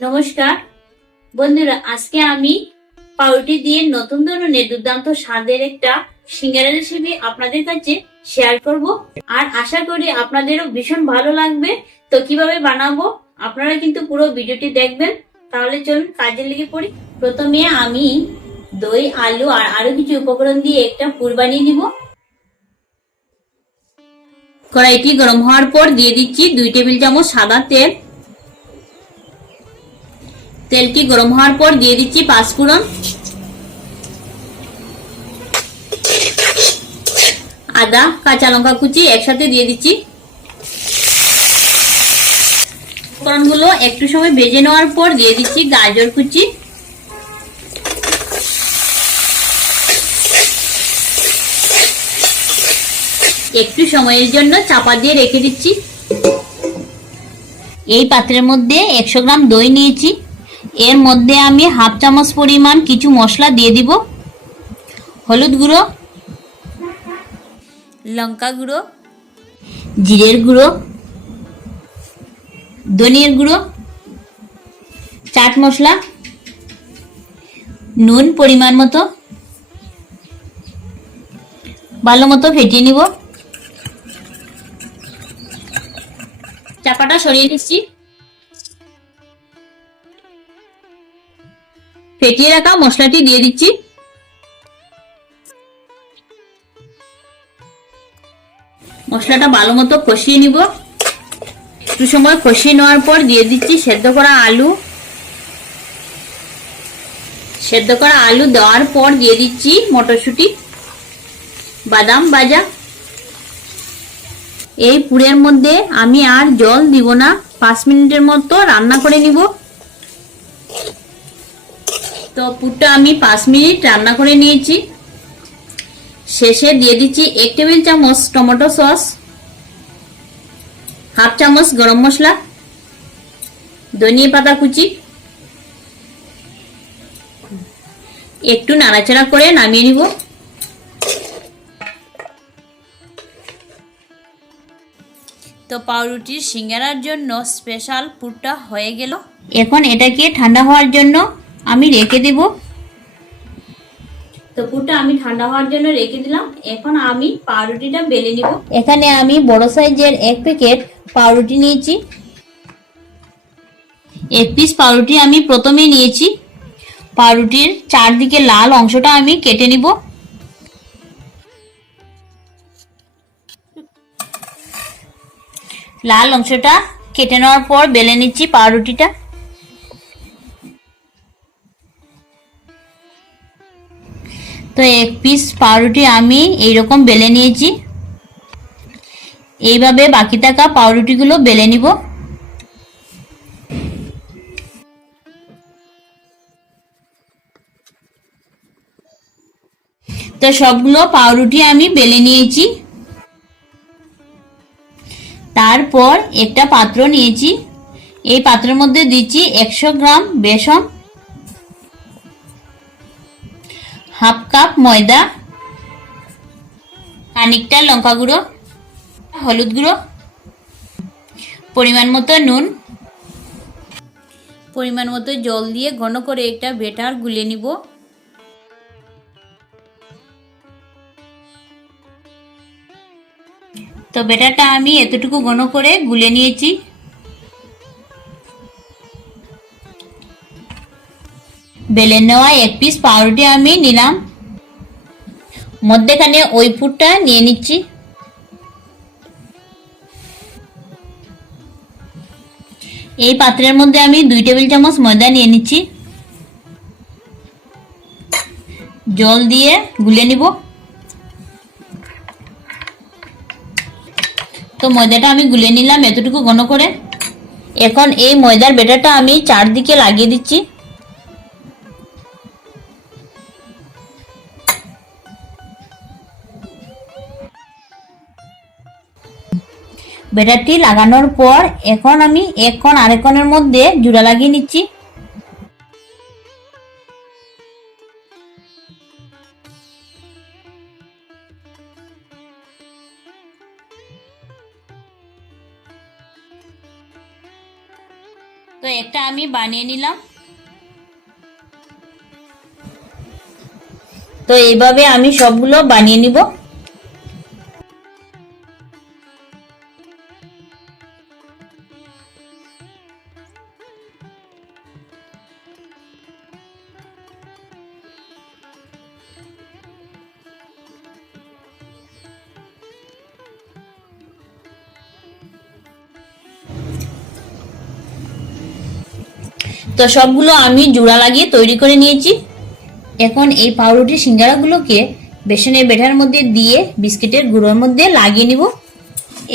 নমস্কার বন্ধুরা, আজকে আমি পাউরুটি দিয়ে নতুন ধরনের দুর্দান্ত স্বাদের একটা সিঙ্গারা রেসিপি আপনাদের কাছে শেয়ার করব। আর আশা করি আপনাদেরও ভীষণ ভালো লাগবে। তো কিভাবে বানাবো আপনারা কিন্তু পুরো ভিডিওটি দেখবেন। তাহলে চলুন কাজে লেগে পড়ি। প্রথমে আমি দই, আলু আর আরো কিছু উপকরণ দিয়ে একটা পুর বানিয়ে নিব। কড়াইটি গরম হওয়ার পর দিয়ে দিচ্ছি 2 টেবিল চামচ সাদা তেল। তেলটি গরম হওয়ার পর দিয়ে দিচ্ছি 5 ফোড়ন, আদা, কাঁচা লঙ্কা কুচি একসাথে দিয়ে দিচ্ছি। ফোড়নগুলো একটু সময় ভেজে নেওয়ার পর দিয়ে দিচ্ছি গাজর কুচি, একটু সময়ের জন্য চাপা দিয়ে রেখে দিচ্ছি। এই পাত্রের মধ্যে 100 গ্রাম দই নিয়েছি। এর মধ্যে আমি হাফ চামচ পরিমাণ কিছু মশলা দিয়ে দিব। হলুদ গুঁড়ো, লঙ্কা গুঁড়ো, জিরের গুঁড়ো, ধনিয়ার গুঁড়ো, চাট মশলা, নুন পরিমাণ মতো, ভালো মতো ফেটিয়ে নিব। চাপাটা সরিয়ে নিচ্ছি। ফেটিয়ে রাখা মশলাটি দিয়ে দিচ্ছি। মশলাটা ভালো মতো কষিয়ে নিব। একটু সময় কষিয়ে নেওয়ার পর দিয়ে দিচ্ছি সেদ্ধ করা আলু। সেদ্ধ করা আলু দেওয়ার পর দিয়ে দিচ্ছি মটরশুঁটি, বাদাম ভাজা। এই পুরের মধ্যে আমি আর জল দিব না, 5 মিনিটের মতো রান্না করে নিব। তো পুরটা আমি 5 মিনিট রান্না করে নিয়েছি। শেষে দিয়ে দিচ্ছি 1 টেবিল চামচ টমেটো সস, হাফ চামচ গরম মশলা, ধনিয়া পাতা কুচি। একটু নাড়াচাড়া করে নামিয়ে নিব। তো পাউরুটির সিঙ্গারার জন্য স্পেশাল পুরটা হয়ে গেল। এখন এটাকে ঠান্ডা হওয়ার জন্য আমি রেখে দেব। তো পুরটা আমি ঠান্ডা হওয়ার জন্য রেখে দিলাম। এখন আমি পাউরুটিটা বেলে নিব। এখানে আমি বড় সাইজের 1 প্যাকেট পাউরুটি নিয়েছি। 1 পিস পাউরুটি আমি প্রথমে নিয়েছি। পাউরুটির চারদিকে লাল অংশটা আমি কেটে নিব। লাল অংশটা কেটে নেওয়ার পর বেলে নিচ্ছি পাউরুটিটা। তো 1 পিস পাউরুটি আমি এইরকম বেলে নিয়েছি। এইভাবে বাকি থাকা পাউরুটিগুলো বেলে নিব। তো সবগুলো পাউরুটি আমি বেলে নিয়েছি। তারপর একটা পাত্র নিয়েছি। এই পাত্রের মধ্যে দিচ্ছি 100 গ্রাম বেসন, হাফ কাপ ময়দা, খানিকটা লঙ্কা গুঁড়ো, হলুদ গুঁড়ো, পরিমাণ মতো নুন, পরিমাণ মতো জল দিয়ে ঘন করে একটা ব্যাটার গুলে নিব। তো ব্যাটারটা আমি এতটুকু ঘন করে গুলে নিয়েছি। বেলে নেওয়া 1 পিস পাউরুটি আমি নিলাম। মধ্যেখানে ওই পুরটা নিয়ে নিচ্ছি। এই পাত্রের মধ্যে আমি 2 টেবিল চামচ ময়দা নিয়ে নিচ্ছি। জল দিয়ে গুলে নিব। তো ময়দাটা আমি গুলে নিলাম এতটুকু ঘন করে। এখন এই ময়দার ব্যাটারটা আমি চারদিকে লাগিয়ে দিচ্ছি। ব্যাটারটি লাগানোর পর এখন আমি এক কোণ আরেক কোণের মধ্যে জোড়া লাগিয়ে নিচ্ছি। তো তো একটা আমি বানিয়ে নিলাম। তো এইভাবে আমি সবগুলো বানিয়ে নিব। তো সবগুলো আমি জোড়া লাগিয়ে তৈরি করে নিয়েছি। এখন এই পাউরুটি সিঙ্গারাগুলোকে বেসনের ব্যাটার মধ্যে দিয়ে বিস্কিটের গুঁড়োর মধ্যে লাগিয়ে নিব।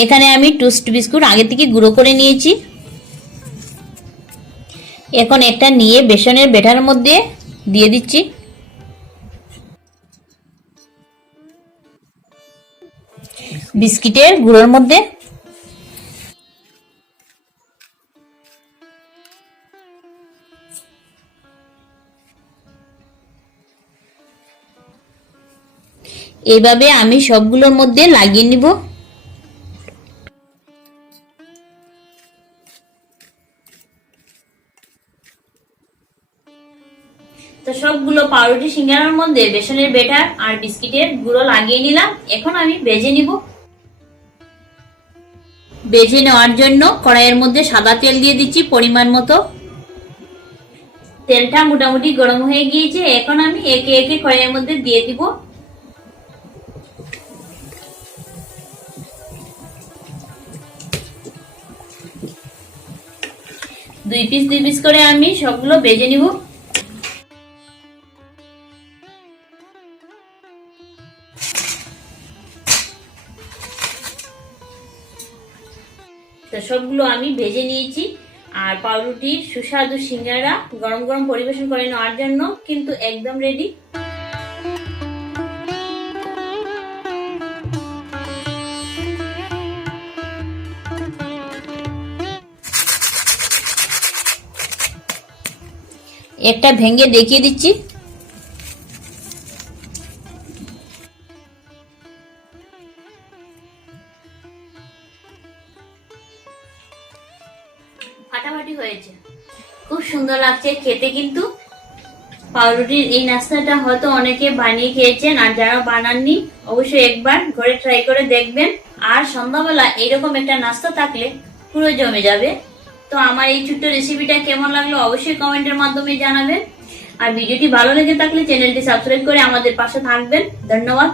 এখানে আমি টোস্ট বিস্কুট আগে থেকে গুঁড়ো করে নিয়েছি। এখন একটা নিয়ে বেসনের ব্যাটার মধ্যে দিয়ে দিচ্ছি। বিস্কিটের গুঁড়োর মধ্যে এইভাবে আমি সবগুলোর মধ্যে লাগিয়ে নিব। তো সবগুলো পাউরুটি সিঙ্গারার মধ্যে বেসনের ব্যাটার আর বিস্কিটের গুঁড়ো লাগিয়ে নিলাম। এখন আমি ভেজে নিব। ভেজে নেওয়ার জন্য কড়াইয়ের মধ্যে সাদা তেল দিয়ে দিচ্ছি পরিমাণ মতো। তেলটা মোটামুটি গরম হয়ে গিয়েছে। এখন আমি একে একে কড়াইয়ের মধ্যে দিয়ে দিব। দুই পিস করে আমি সবগুলো ভেজে নিব। তো সবগুলো আমি ভেজে নিয়েছি। আর পাউরুটির সুস্বাদু সিঙ্গারা গরম গরম পরিবেশন করে নেওয়ার জন্য কিন্তু একদম রেডি। একটা ভেঙে দেখিয়ে দিচ্ছি। ফাটাফাটি হয়েছে, খুব সুন্দর লাগছে খেতে। কিন্তু পাউরুটির এই নাস্তাটা হয়তো অনেকে বানিয়ে খেয়েছেন, আর যারা বানাননি অবশ্যই একবার ঘরে ট্রাই করে দেখবেন। আর সন্ধ্যাবেলা এইরকম একটা নাস্তা থাকলে পুরো জমে যাবে। তো আমার এই ছোট্ট রেসিপিটা কেমন লাগলো অবশ্যই কমেন্টের মাধ্যমে জানাবেন। আর ভিডিওটি ভালো লেগে থাকলে চ্যানেলটি সাবস্ক্রাইব করে আমাদের পাশে থাকবেন। ধন্যবাদ।